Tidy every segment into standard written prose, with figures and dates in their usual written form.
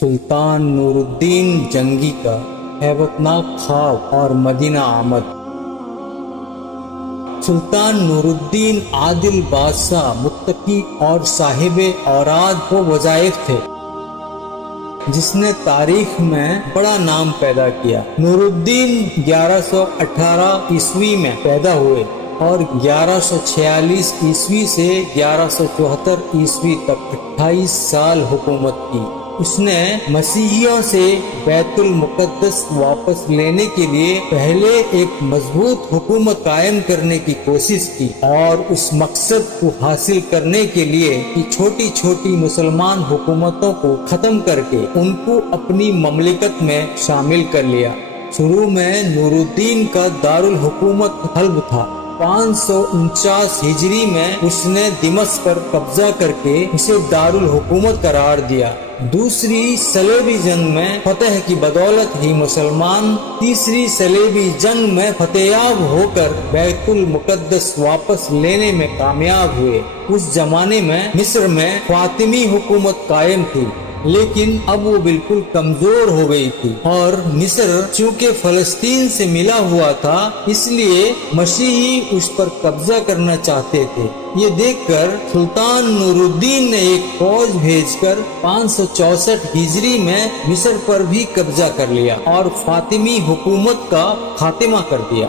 سلطان نور الدین جنگی کا ہیبتناک خواب اور مدینہ آمد۔ سلطان نور الدین عادل بادشاہ، متقی اور صاحب اوراد و وظائف تھے، جس نے تاریخ میں بڑا نام پیدا کیا۔ نور الدین 1118 عیسوی میں پیدا ہوئے اور 1146 عیسوی سے 1174 عیسوی تک 28 سال حکومت کی۔ اس نے مسیحیوں سے بیت المقدس واپس لینے کے لیے پہلے ایک مضبوط حکومت قائم کرنے کی کوشش کی اور اس مقصد کو حاصل کرنے کے لیے چھوٹی چھوٹی مسلمان حکومتوں کو ختم کر کے ان کو اپنی مملکت میں شامل کر لیا۔ شروع میں نور الدین کا دارالحکومت حلب تھا۔ 549 ہجری میں اس نے دمشق پر قبضہ کر کے اسے دارالحکومت قرار دیا۔ دوسری صلیبی جنگ میں فتح کی بدولت ہی مسلمان تیسری صلیبی جنگ میں فتح یاب ہو کر بیت المقدس واپس لینے میں کامیاب ہوئے۔ اس زمانے میں مصر میں فاطمی حکومت قائم تھی، لیکن اب وہ بالکل کمزور ہو گئی تھی اور مصر چونکہ فلسطین سے ملا ہوا تھا، اس لیے مسیحی اس پر قبضہ کرنا چاہتے تھے۔ یہ دیکھ کر سلطان نور الدین نے ایک فوج بھیج کر 564 ہجری میں مصر پر بھی قبضہ کر لیا اور فاطمی حکومت کا خاتمہ کر دیا۔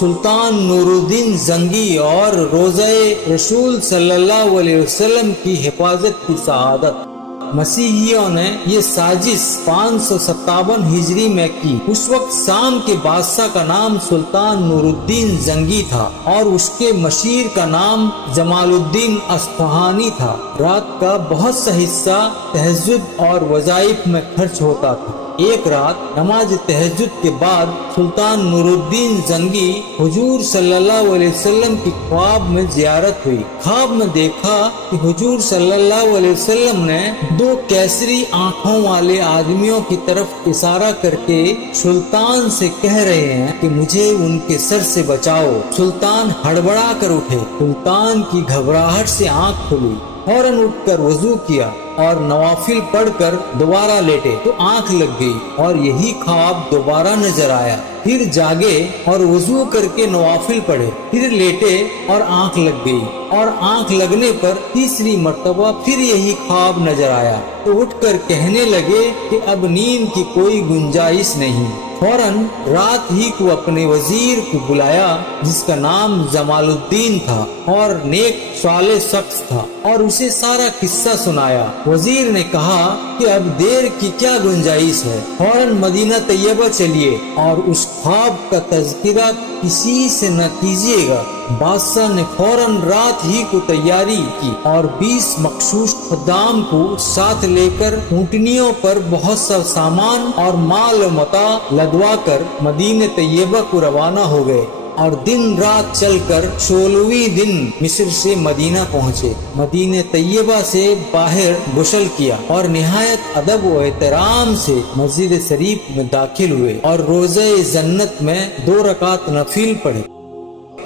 سلطان نور الدین زنگی اور روضہ رسول صلی اللہ علیہ وسلم کی حفاظت کی سعادت۔ مسیحیوں نے یہ سازش 557 ہجری میں کی۔ اس وقت شام کے بادشاہ کا نام سلطان نور الدین زنگی تھا اور اس کے مشیر کا نام جمال الدین اصفہانی تھا۔ رات کا بہت سا حصہ تہجد اور وظائف میں خرچ ہوتا تھا۔ ایک رات نماز تہجد کے بعد سلطان نور الدین زنگی حضور صلی اللہ علیہ وسلم کی خواب میں زیارت ہوئی۔ خواب میں دیکھا کہ حضور صلی اللہ علیہ وسلم نے 2 کیسری آنکھوں والے آدمیوں کی طرف اشارہ کر کے سلطان سے کہہ رہے ہیں کہ مجھے ان کے سر سے بچاؤ۔ سلطان ہڑبڑا کر اٹھے۔ سلطان کی گھبراہٹ سے آنکھ کھلی، فوراً اٹھ کر وضو کیا اور نوافل پڑھ کر دوبارہ لیٹے تو آنکھ لگ گئی اور یہی خواب دوبارہ نظر آیا۔ پھر جاگے اور وضو کر کے نوافل پڑھے، پھر لیٹے اور آنکھ لگ گئی اور آنکھ لگنے پر تیسری مرتبہ پھر یہی خواب نظر آیا تو اٹھ کر کہنے لگے کہ اب نیند کی کوئی گنجائش نہیں۔ فوراً رات ہی کو اپنے وزیر کو بلایا جس کا نام جمال الدین تھا اور نیک صالح شخص تھا، اور اسے سارا قصہ سنایا۔ وزیر نے کہا کہ اب دیر کی کیا گنجائش ہے، فوراً مدینہ طیبہ چلیے اور اس خواب کا تذکرہ کسی سے نہ کیجیے گا۔ بادشاہ نے فوراً رات ہی کو تیاری کی اور 20 مخصوص خدام کو ساتھ لے کر اونٹنیوں پر بہت سا سامان اور مال و متاع لدوا کر مدینہ طیبہ کو روانہ ہو گئے اور دن رات چل کر 16ویں دن مصر سے مدینہ پہنچے۔ مدینہ طیبہ سے باہر غسل کیا اور نہایت ادب و احترام سے مسجد شریف میں داخل ہوئے اور روضہ جنت میں 2 رکعت نفل پڑھے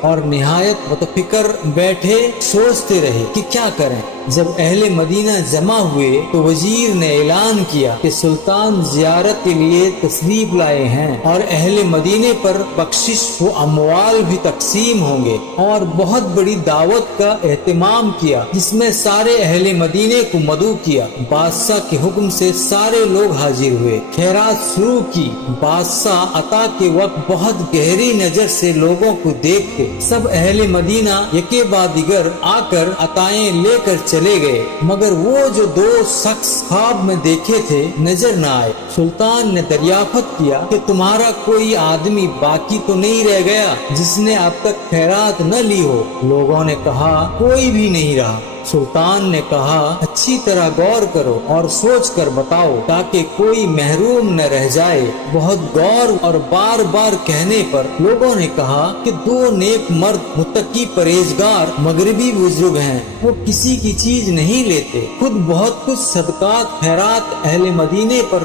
اور نہایت متفکر بیٹھے سوچتے رہے کہ کیا کریں۔ جب اہل مدینہ جمع ہوئے تو وزیر نے اعلان کیا کہ سلطان زیارت کے لیے تشریف لائے ہیں اور اہل مدینے پر بخشش و اموال بھی تقسیم ہوں گے، اور بہت بڑی دعوت کا اہتمام کیا جس میں سارے اہل مدینے کو مدعو کیا۔ بادشاہ کے حکم سے سارے لوگ حاضر ہوئے، خیرات شروع کی۔ بادشاہ عطا کے وقت بہت گہری نظر سے لوگوں کو دیکھتے، سب اہل مدینہ یکے بعد دیگر آ کر عطائیں لے کر چلے گئے، مگر وہ جو 2 شخص خواب میں دیکھے تھے نظر نہ آئے۔ سلطان نے دریافت کیا کہ تمہارا کوئی آدمی باقی تو نہیں رہ گیا جس نے اب تک خیرات نہ لی ہو؟ لوگوں نے کہا کوئی بھی نہیں رہا۔ سلطان نے کہا اچھی طرح غور کرو اور سوچ کر بتاؤ تاکہ کوئی محروم نہ رہ جائے۔ بہت غور اور بار بار کہنے پر لوگوں نے کہا کہ 2 نیک مرد متقی پرہیزگار مغربی بزرگ ہیں، وہ کسی کی چیز نہیں لیتے، خود بہت کچھ صدقات خیرات اہل مدینے پر